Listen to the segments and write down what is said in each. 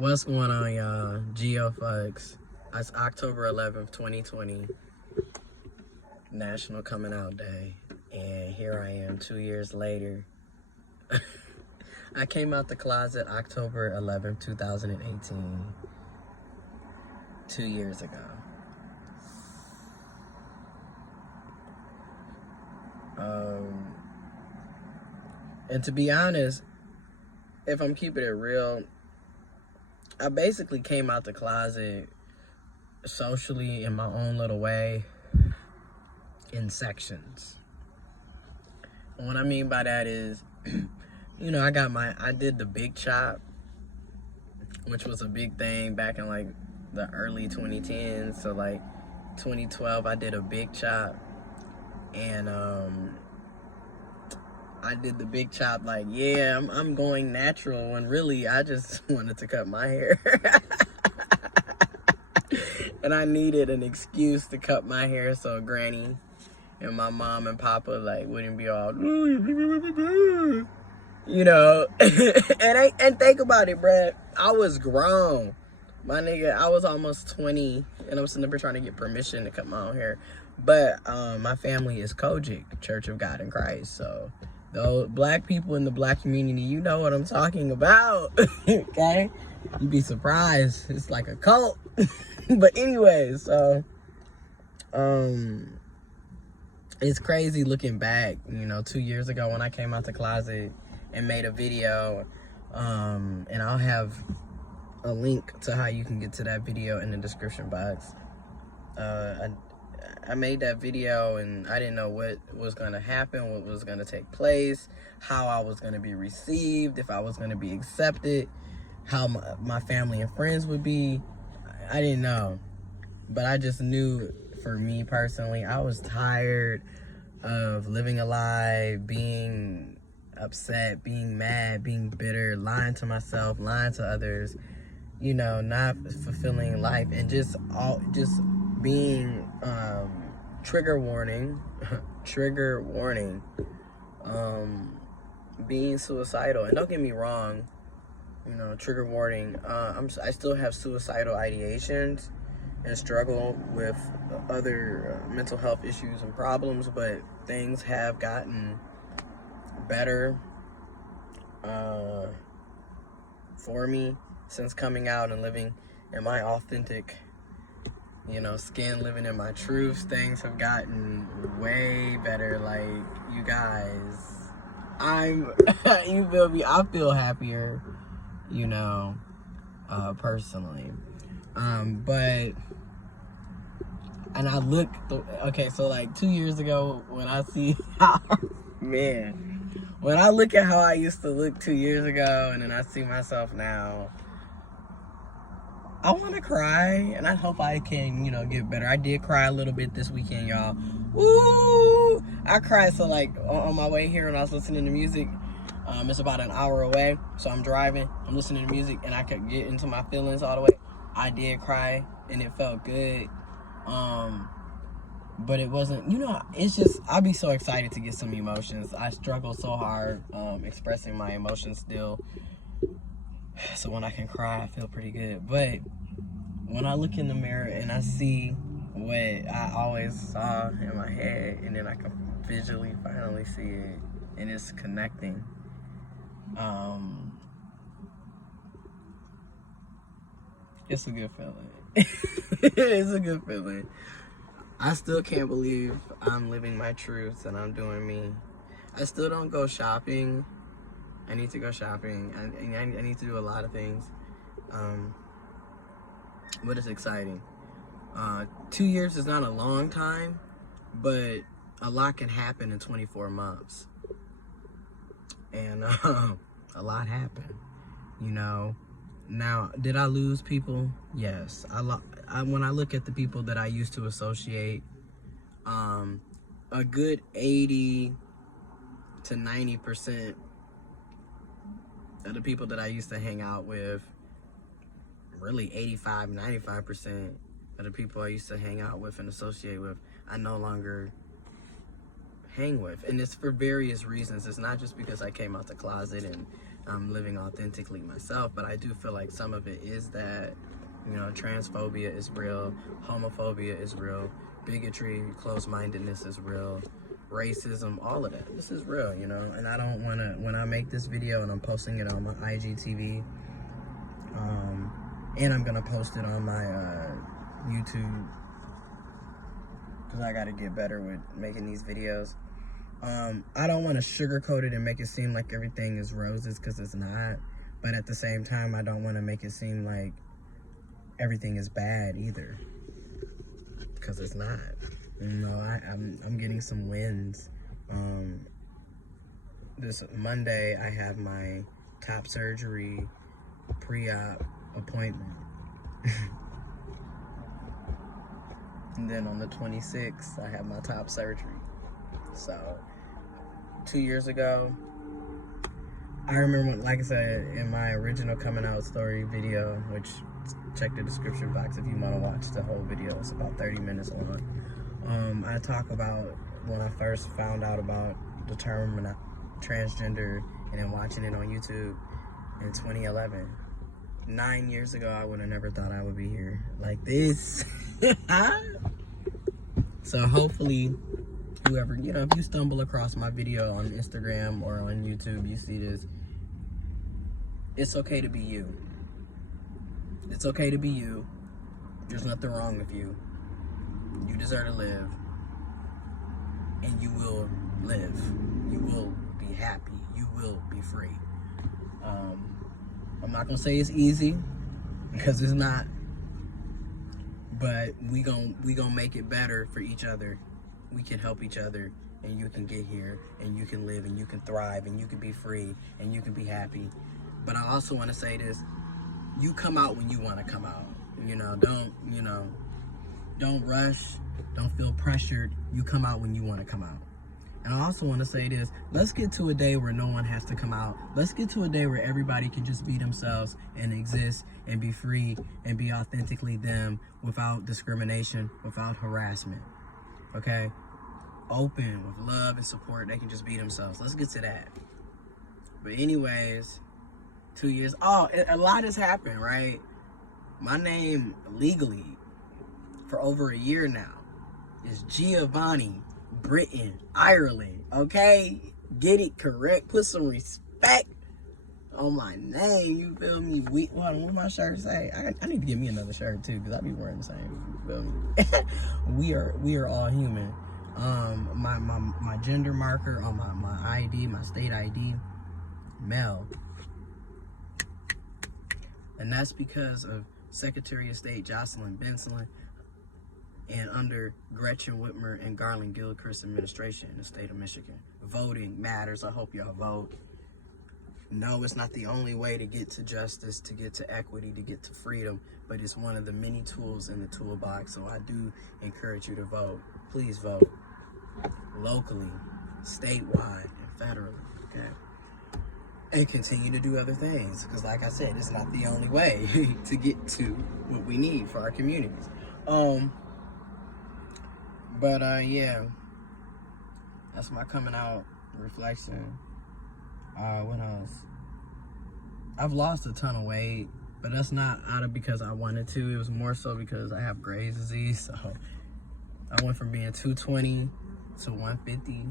What's going on, y'all? GeoFucks. It's October 11th, 2020, National Coming Out Day. And here I am 2 years later. I came out the closet October 11th, 2018, 2 years ago. And to be honest, if I'm keeping it real, I basically came out the closet socially in my own little way in sections. And what I mean by that is, you know, I did the big chop, which was a big thing back in like the early 2010s. So like 2012, I did a big chop, and I did the big chop like, yeah, I'm going natural, when really I just wanted to cut my hair. And I needed an excuse to cut my hair so Granny and my mom and Papa like wouldn't be all, you know. and think about it, bruh. I was grown. My nigga, I was almost 20, and I was never trying to get permission to cut my own hair. But my family is Kojic, Church of God in Christ. So the black people in the black community, you know what I'm talking about. Okay? You'd be surprised. It's like a cult. But anyway, so it's crazy looking back, you know, 2 years ago when I came out the closet and made a video. And I'll have a link to how you can get to that video in the description box. I made that video and I didn't know what was going to happen, what was going to take place, how I was going to be received, if I was going to be accepted, how my family and friends would be. I didn't know. But I just knew, for me personally, I was tired of living a lie, being upset, being mad, being bitter, lying to myself, lying to others, you know, not fulfilling life, and just being trigger warning, being suicidal. And don't get me wrong, you know, trigger warning, I still have suicidal ideations and struggle with other mental health issues and problems, but things have gotten better for me since coming out and living in my authentic, you know, skin, living in my truths. Things have gotten way better. Like, you guys, you feel me? I feel happier, you know, personally. But, and I look, okay, so like 2 years ago, when I see how, man, when I look at how I used to look 2 years ago, and then I see myself now, I want to cry, and I hope I can, you know, get better. I did cry a little bit this weekend, y'all. Woo! I cried, so like, on my way here, when I was listening to music, it's about an hour away, so I'm driving, I'm listening to music, and I could get into my feelings all the way. I did cry, and it felt good. But it wasn't, you know, it's just, I'll be so excited to get some emotions. I struggle so hard expressing my emotions still. So when I can cry, I feel pretty good. But when I look in the mirror and I see what I always saw in my head, and then I can visually finally see it, and it's connecting. It's a good feeling. It's a good feeling. I still can't believe I'm living my truth and I'm doing me. I still don't go shopping. I need to go shopping. I need to do a lot of things. But it's exciting. 2 years is not a long time, but a lot can happen in 24 months. And a lot happened, you know. Now, did I lose people? Yes. When I look at the people that I used to associate, a good 80 to 90% of the people that I used to hang out with, really 85, 95% of the people I used to hang out with and associate with, I no longer hang with. And it's for various reasons. It's not just because I came out the closet and I'm living authentically myself, but I do feel like some of it is that, you know, transphobia is real, homophobia is real, bigotry, closed-mindedness is real, racism, all of that. This is real, you know, and I don't want to, when I make this video and I'm posting it on my IGTV, and I'm going to post it on my YouTube, because I got to get better with making these videos. I don't want to sugarcoat it and make it seem like everything is roses, because it's not. But at the same time, I don't want to make it seem like everything is bad either, because it's not. You know, I'm getting some wins. This Monday, I have my top surgery pre-op appointment. And then on the 26th, I have my top surgery. So 2 years ago, I remember, like I said, in my original coming out story video, which, check the description box if you want to watch the whole video. It's about 30 minutes long. I talk about when I first found out about the term transgender and then watching it on YouTube in 2011. 9 years ago, I would have never thought I would be here like this. So hopefully, whoever, you know, if you stumble across my video on Instagram or on YouTube, you see this, it's okay to be you. It's okay to be you. There's nothing wrong with you. You deserve to live. And you will live. You will be happy. You will be free. I'm not gonna say it's easy, because it's not. But we gon' make it better for each other. We can help each other, and you can get here, and you can live, and you can thrive, and you can be free, and you can be happy. But I also want to say this: you come out when you want to come out. You know, don't rush, don't feel pressured. You come out when you want to come out. And I also want to say this: let's get to a day where no one has to come out. Let's get to a day where everybody can just be themselves and exist and be free and be authentically them, without discrimination, without harassment. Okay? Open, with love and support, they can just be themselves. Let's get to that. But anyways, 2 years. Oh, a lot has happened, right? My name legally for over a year now is Giovanni Britton Ireland. Okay? Get it correct. Put some respect on my name. You feel me? What my shirt say? I need to get me another shirt too, because I be wearing the same. You feel me? we are all human. My gender marker on my ID, my state ID, male. And that's because of Secretary of State Jocelyn Benson and under Gretchen Whitmer and Garland Gilchrist administration in the state of Michigan. Voting matters. I hope y'all vote. No, it's not the only way to get to justice, to get to equity, to get to freedom, but it's one of the many tools in the toolbox. So I do encourage you to vote. Please vote. Locally, statewide, and federally. Okay? And continue to do other things, because like I said, it's not the only way to get to what we need for our communities. Yeah, that's my coming out reflection. What else? I've lost a ton of weight, but that's not because I wanted to. It was more so because I have Graves' disease. So I went from being 220 to 150.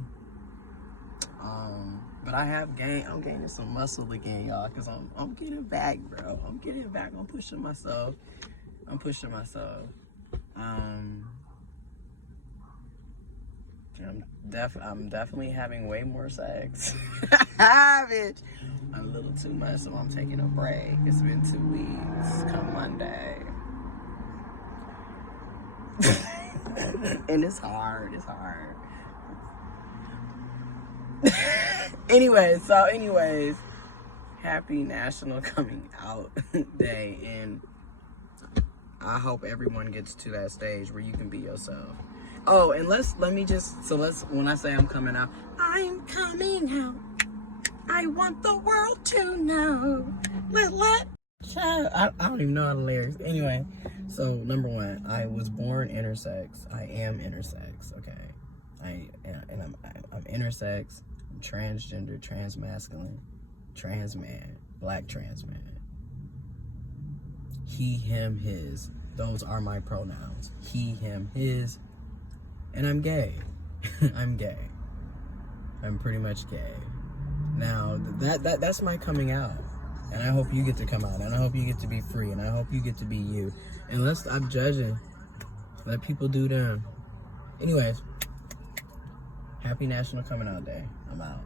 But I'm gaining some muscle again, y'all, because I'm getting back, bro. I'm getting back. I'm pushing myself. I'm definitely having way more sex. Bitch. A little too much, so I'm taking a break. It's been 2 weeks. Come Monday. And it's hard. Anyways, happy National Coming Out Day, and I hope everyone gets to that stage where you can be yourself. Oh, and when I say I'm coming out, I'm coming out. I want the world to know. I don't even know how the lyrics. Anyway, so number one, I was born intersex. I am intersex. Okay, I'm intersex. I'm transgender, transmasculine, trans man, black trans man. He, him, his. Those are my pronouns. He, him, his. And I'm gay. I'm gay. I'm pretty much gay. Now, that's my coming out. And I hope you get to come out. And I hope you get to be free. And I hope you get to be you. And let's stop judging. Let people do them. Anyways, happy National Coming Out Day. I'm out.